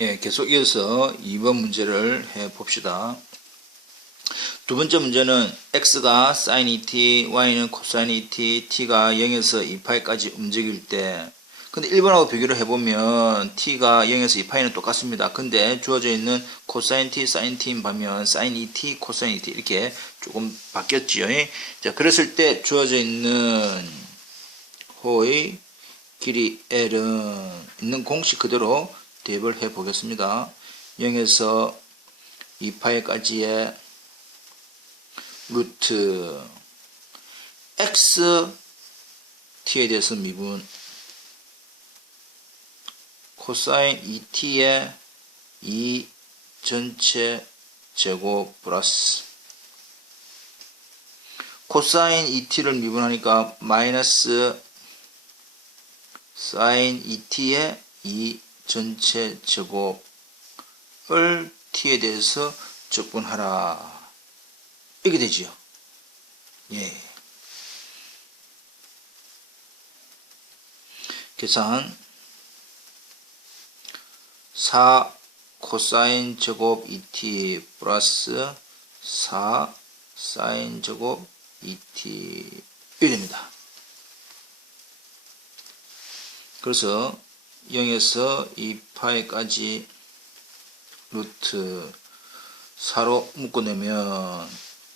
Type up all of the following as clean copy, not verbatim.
예, 계속 이어서 2번 문제를 해 봅시다. 두 번째 문제는 x가 sin 2t, y는 cosine 2t, t가 0에서 2파이까지 움직일 때, 근데 1번하고 비교를 해보면 t가 0에서 2파이는 똑같습니다. 근데 주어져 있는 cosine t, sin t 반면 sin 2t, cosine 2t 이렇게 조금 바뀌었지요. 자, 그랬을 때 주어져 있는 호의 길이 L은 있는 공식 그대로 대입을 해 보겠습니다. 0에서 2파이까지의 루트 x t에 대해서 미분 코사인 2t의 2 전체 제곱 플러스 코사인 2t를 미분하니까 마이너스 사인 2t의 2 전체 제곱을 t에 대해서 적분하라. 이게 되지요. 예. 계산 4 코사인 제곱 2t 플러스 4 사인 제곱 2t 이렇게 됩니다. 그래서 0에서 2파이까지 루트 4로 묶어내면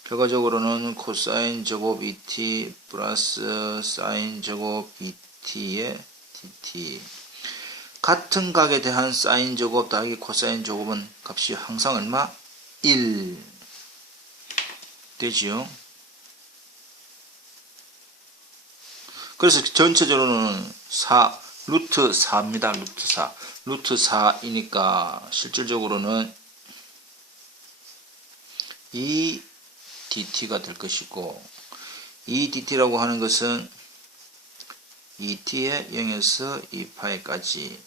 결과적으로는 코사인 제곱 2t 플러스 사인 제곱 2t의 dt 같은 각에 대한 사인 제곱 더하기 코사인 제곱은 값이 항상 얼마? 1 되지요. 그래서 전체적으로는 루트 4입니다. 루트 4. 루트 4이니까 실질적으로는 이 dt가 될 것이고, 이 dt라고 하는 것은 2t의 0에서 2파이까지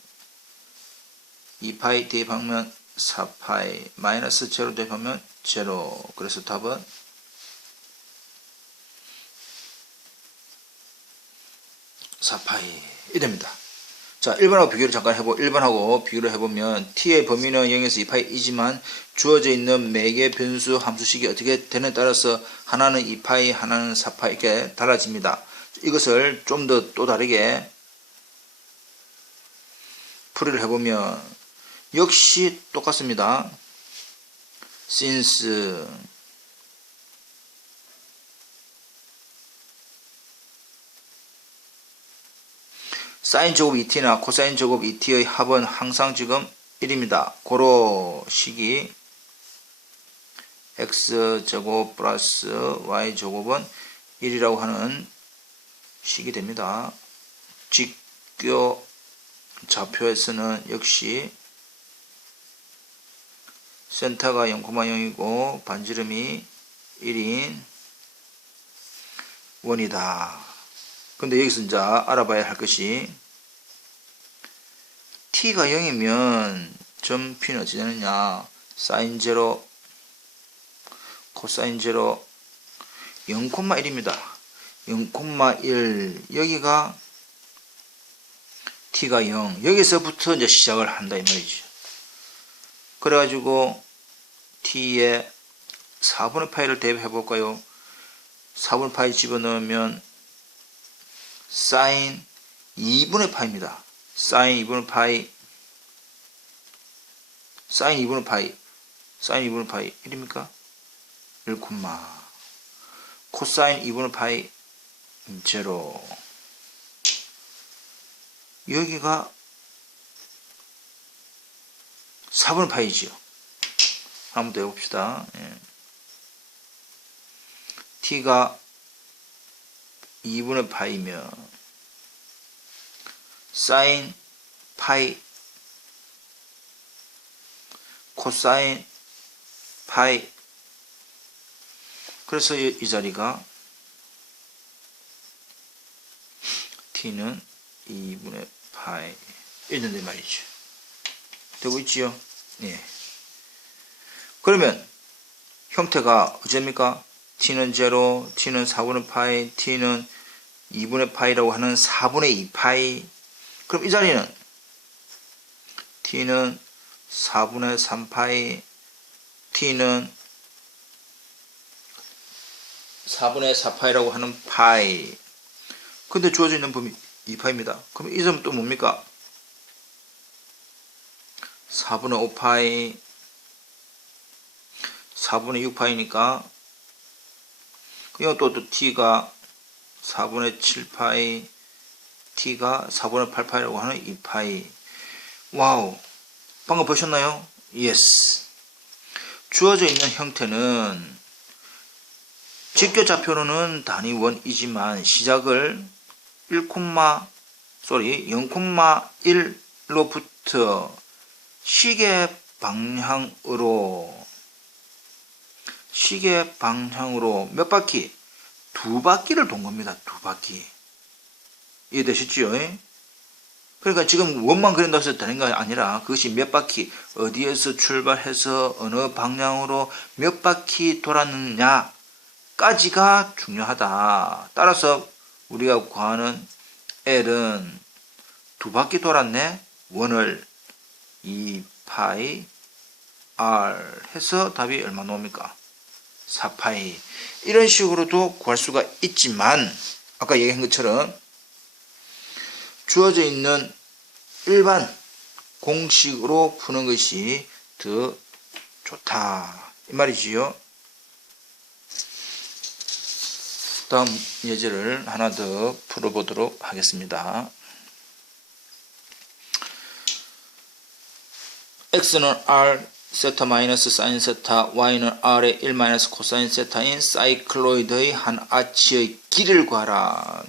2파이 대입하면 4파이 마이너스 0 대입하면 0. 그래서 답은 4파이 이 됩니다. 자, 1번하고 비교를 잠깐 1번하고 비교를 해보면 t의 범위는 0에서 2파이이지만 주어져 있는 매개 변수 함수식이 어떻게 되느냐에 따라서 하나는 2파이, 하나는 4파이 이렇게 달라집니다. 이것을 좀 더 또 다르게 풀이를 해보면 역시 똑같습니다. since 사인 제곱 2t나 코사인 제곱 2t의 합은 항상 지금 1입니다. 고로 식이 x제곱 플러스 y제곱은 1이라고 하는 식이 됩니다. 직교 좌표에서는 역시 센터가 0,0이고 반지름이 1인 원이다. 근데 여기서 이제 알아봐야 할 것이 t가 0이면 점 p는 어찌 되느냐? 사인 제로, 코사인 제로 0,1입니다. 0,1 여기가 t가 0 여기서부터 이제 시작을 한다 이 말이죠. 그래가지고 t의 4분의 파이를 대입해 볼까요? 4분의 파이 집어넣으면 사인 2분의 파이입니다. 사인 2분의 파이, 사인 2분의 파이, 사인 2분의 파이 1입니까? 1, 코사인 2분의 파이 0. 여기가 4분의 파이지요. 한번 더 해봅시다. 예. t가 2분의 파이면 사인 파이 코사인 파이 그래서 이 자리가 t는 2분의 파이 있는데 말이죠. 되고 있지요? 예. 그러면 형태가 어째입니까? t는 0, t는 4분의 파이, t는 2분의 파이라고 하는 4분의 2파이. 그럼 이 자리는 t는 4분의 3파이 t는 4분의 4파이라고 하는 파이. 근데 주어져 있는 범위 2파입니다. 그럼 이 점은 또 뭡니까? 4분의 5파이 4분의 6파이니까 그리고 또 t가 4분의 7파이 t가 4분의 8파이라고 하는 2파이. 와우, 방금 보셨나요? 예스. 주어져 있는 형태는 직교좌표로는 단위 1이지만 시작을 0,1로부터 시계 방향으로 몇 바퀴? 2바퀴를 돈 겁니다. 2바퀴. 이해되셨지요? 그러니까 지금 원만 그린다고 해서 되는 게 아니라 그것이 몇 바퀴, 어디에서 출발해서 어느 방향으로 몇 바퀴 돌았느냐까지가 중요하다. 따라서 우리가 구하는 L은 2바퀴 돌았네. 원을 2파이 R 해서 답이 얼마 나옵니까? 4파이. 이런 식으로도 구할 수가 있지만 아까 얘기한 것처럼 주어져 있는 일반 공식으로 푸는 것이 더 좋다 이 말이지요. 다음 예제를 하나 더 풀어보도록 하겠습니다. x는 r 세타 마이너스 사인 세타, y는 r의 1 마이너스 코사인 세타인 사이클로이드의 한 아치의 길이를 구하라.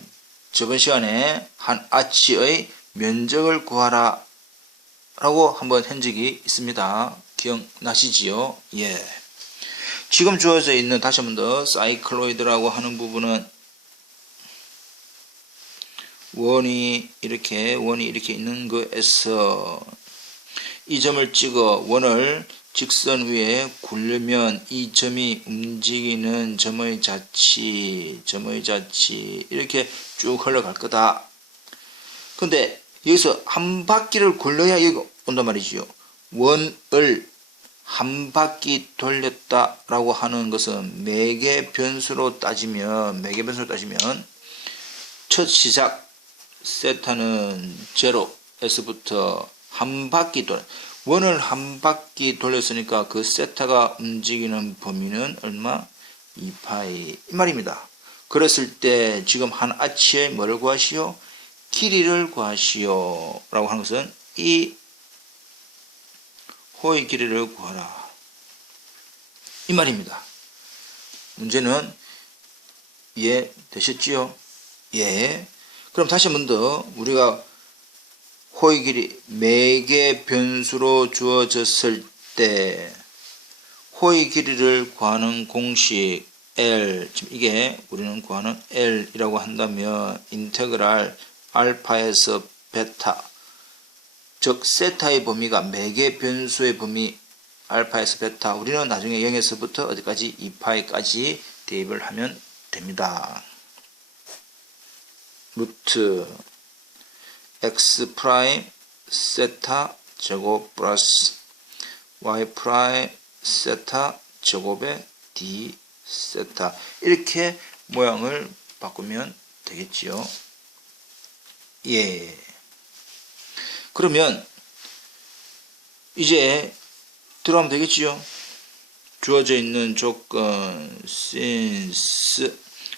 저번 시간에 한 아치의 면적을 구하라 라고 한번 한 적이 있습니다. 기억나시지요? 예. 지금 주어져 있는, 다시 한번 더, 사이클로이드라고 하는 부분은 원이 이렇게 있는 거에서 이 점을 찍어 원을 직선 위에 굴리면 이 점이 움직이는 점의 자치 이렇게 쭉 흘러갈 거다. 근데 여기서 한 바퀴를 굴려야 여기 온단 말이지요. 원을 한 바퀴 돌렸다라고 하는 것은 매개 변수로 따지면 첫 시작 세타는 0에서부터 한 바퀴 원을 한 바퀴 돌렸으니까 그 세타가 움직이는 범위는 얼마? 2파이 이 말입니다. 그랬을 때 지금 한 아치의 뭐를 구하시오? 길이를 구하시오 라고 하는 것은 이 호의 길이를 구하라 이 말입니다. 문제는 이해되셨지요? 예. 그럼 다시 한 번 더 우리가 호의 길이 매개 변수로 주어졌을 때 호의 길이를 구하는 공식 L, 지금 이게 우리는 구하는 L이라고 한다면 인테그랄 알파에서 베타, 즉 세타의 범위가 매개 변수의 범위 알파에서 베타, 우리는 나중에 0에서부터 어디까지 2파이까지 대입을 하면 됩니다. 루트 x 프라임 세타 제곱 플러스 y 프라임 세타 제곱의 d 세타, 이렇게 모양을 바꾸면 되겠지요. 예. 그러면 이제 들어가면 되겠지요. 주어져 있는 조건 since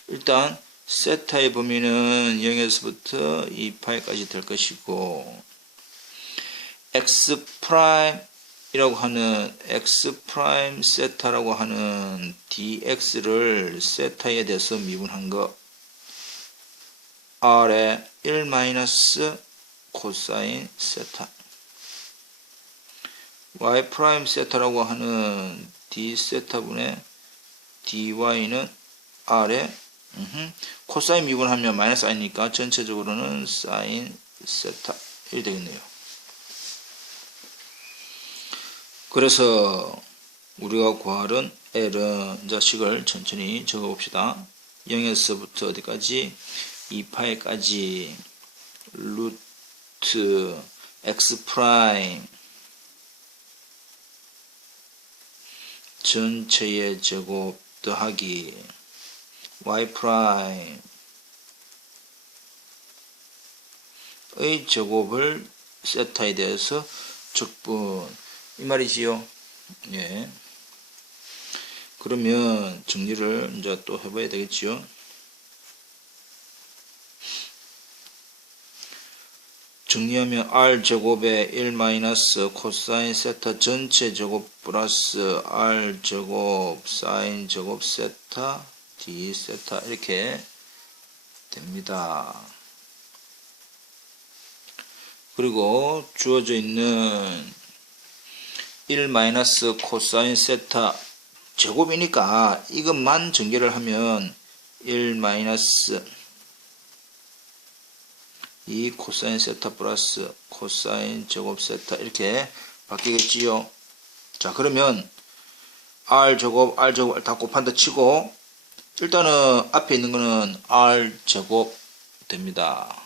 일단 세타의 범위는 0에서부터 2파이까지 될 것이고 x 프라임이라고 하는 x 프라임 세타라고 하는 dx를 세타에 대해서 미분한 거 r의 1 마이너스 코사인 세타, y 프라임 세타라고 하는 d 세타분의 dy는 r의 코사인 미분하면 마이너스 i니까 전체적으로는 사인 세타 이렇게 되겠네요. 그래서 우리가 구할 L은 자식을 천천히 적어봅시다. 0에서부터 어디까지? 2파이까지 루트 x 프라임 전체의 제곱 더하기 y 프라임의 제곱을 세타에 대해서 적분 이 말이지요. 예. 그러면 정리를 이제 또 해봐야 되겠지요. 정리하면 r제곱에 1 마이너스 코사인 세타 전체 제곱 플러스 r제곱 사인 제곱 세타 d 세타 이렇게 됩니다. 그리고 주어져 있는 1 마이너스 코사인 세타 제곱이니까 이것만 전개를 하면 1 마이너스 2 코사인 세타 플러스 코사인 제곱 세타 이렇게 바뀌겠지요. 자, 그러면 r제곱 다 곱한다 치고 일단은 앞에 있는 거는 r제곱 됩니다.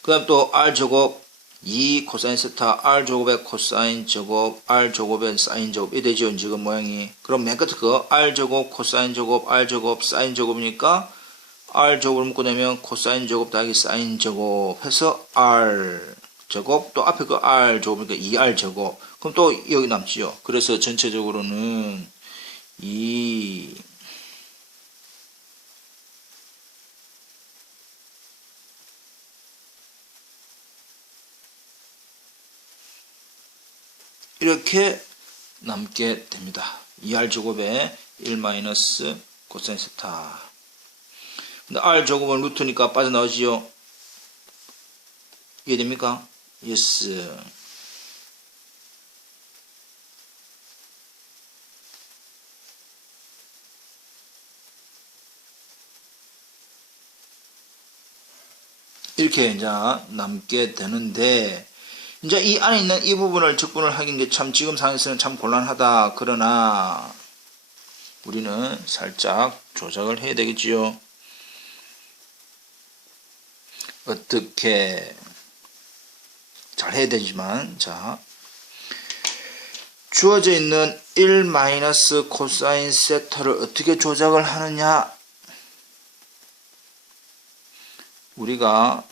그 다음 또 r제곱 2 코사인 세타 r제곱의 코사인 제곱 r제곱의 사인 제곱 이 되죠. 지금 모양이. 그럼 맨 끝에 그 r제곱 코사인 제곱 r제곱 사인 제곱이니까 r제곱을 묶어내면 코사인 제곱 더하기 사인 제곱 해서 r제곱 또 앞에 그 r제곱이니까 2r제곱 그럼 또 여기 남지요. 그래서 전체적으로는 2 이렇게 남게 됩니다. 2r제곱에 1 마이너스 코사인 세타. 근데 r제곱은 루트니까 빠져나오지요. 이해됩니까? 예스. 이렇게 이제 남게 되는데 이제 이 안에 있는 이 부분을 적분을 하긴 게 참 지금 상황에서는 참 곤란하다. 그러나 우리는 살짝 조작을 해야 되겠지요. 어떻게 잘 해야 되지만 자 주어져 있는 1 마이너스 코사인 세타를 어떻게 조작을 하느냐 우리가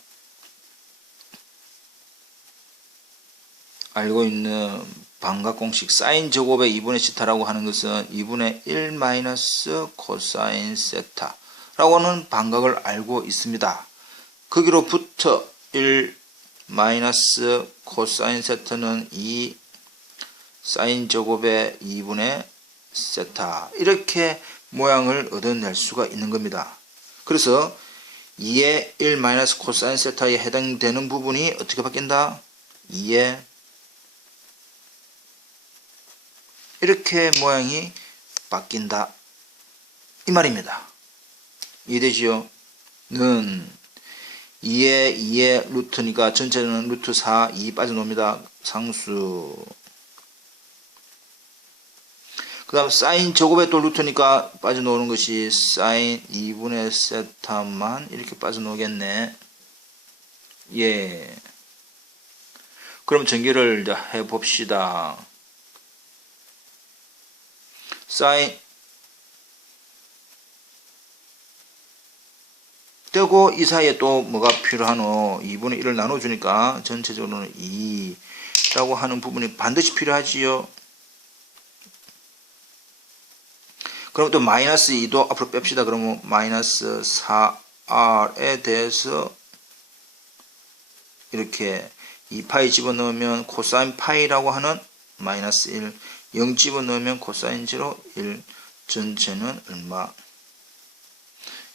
알고 있는 반각공식 사인 제곱의 2분의 시타라고 하는 것은 2분의 1 마이너스 코사인 세타라고 하는 반각을 알고 있습니다. 거기로부터 1 마이너스 코사인 세타는 2 사인 제곱의 2분의 세타 이렇게 모양을 얻어낼 수가 있는 겁니다. 그래서 2의 1 마이너스 코사인 세타에 해당되는 부분이 어떻게 바뀐다? 2의 이렇게 모양이 바뀐다 이 말입니다. 이해되지요? 는 2의 루트니까 전체는 루트 4, 2 빠져놓습니다. 상수. 그 다음 사인 제곱에 또 루트니까 빠져놓는 것이 사인 2분의 세타만 이렇게 빠져놓겠네. 예. 그럼 전개를 이제 해봅시다. 사인 되고 이 사이에 또 뭐가 필요하노? 2분의 1을 나눠주니까 전체적으로는 2라고 하는 부분이 반드시 필요하지요. 그럼 또 마이너스 2도 앞으로 뺍시다. 그러면 마이너스 4r에 대해서 이렇게 2파이 집어넣으면 코사인 파이라고 하는 마이너스 1 0 집어넣으면 코사인 0 1 전체는 얼마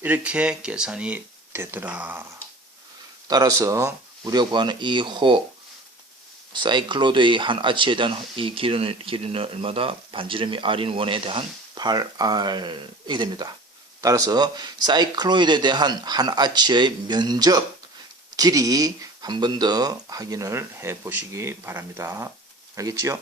이렇게 계산이 되더라. 따라서 우리가 구하는 이 호 사이클로드의 한 아치에 대한 이 길이는 얼마다? 반지름이 r인 원에 대한 8r 이게 됩니다. 따라서 사이클로이드에 대한 한 아치의 면적 길이 한 번 더 확인을 해 보시기 바랍니다. 알겠지요?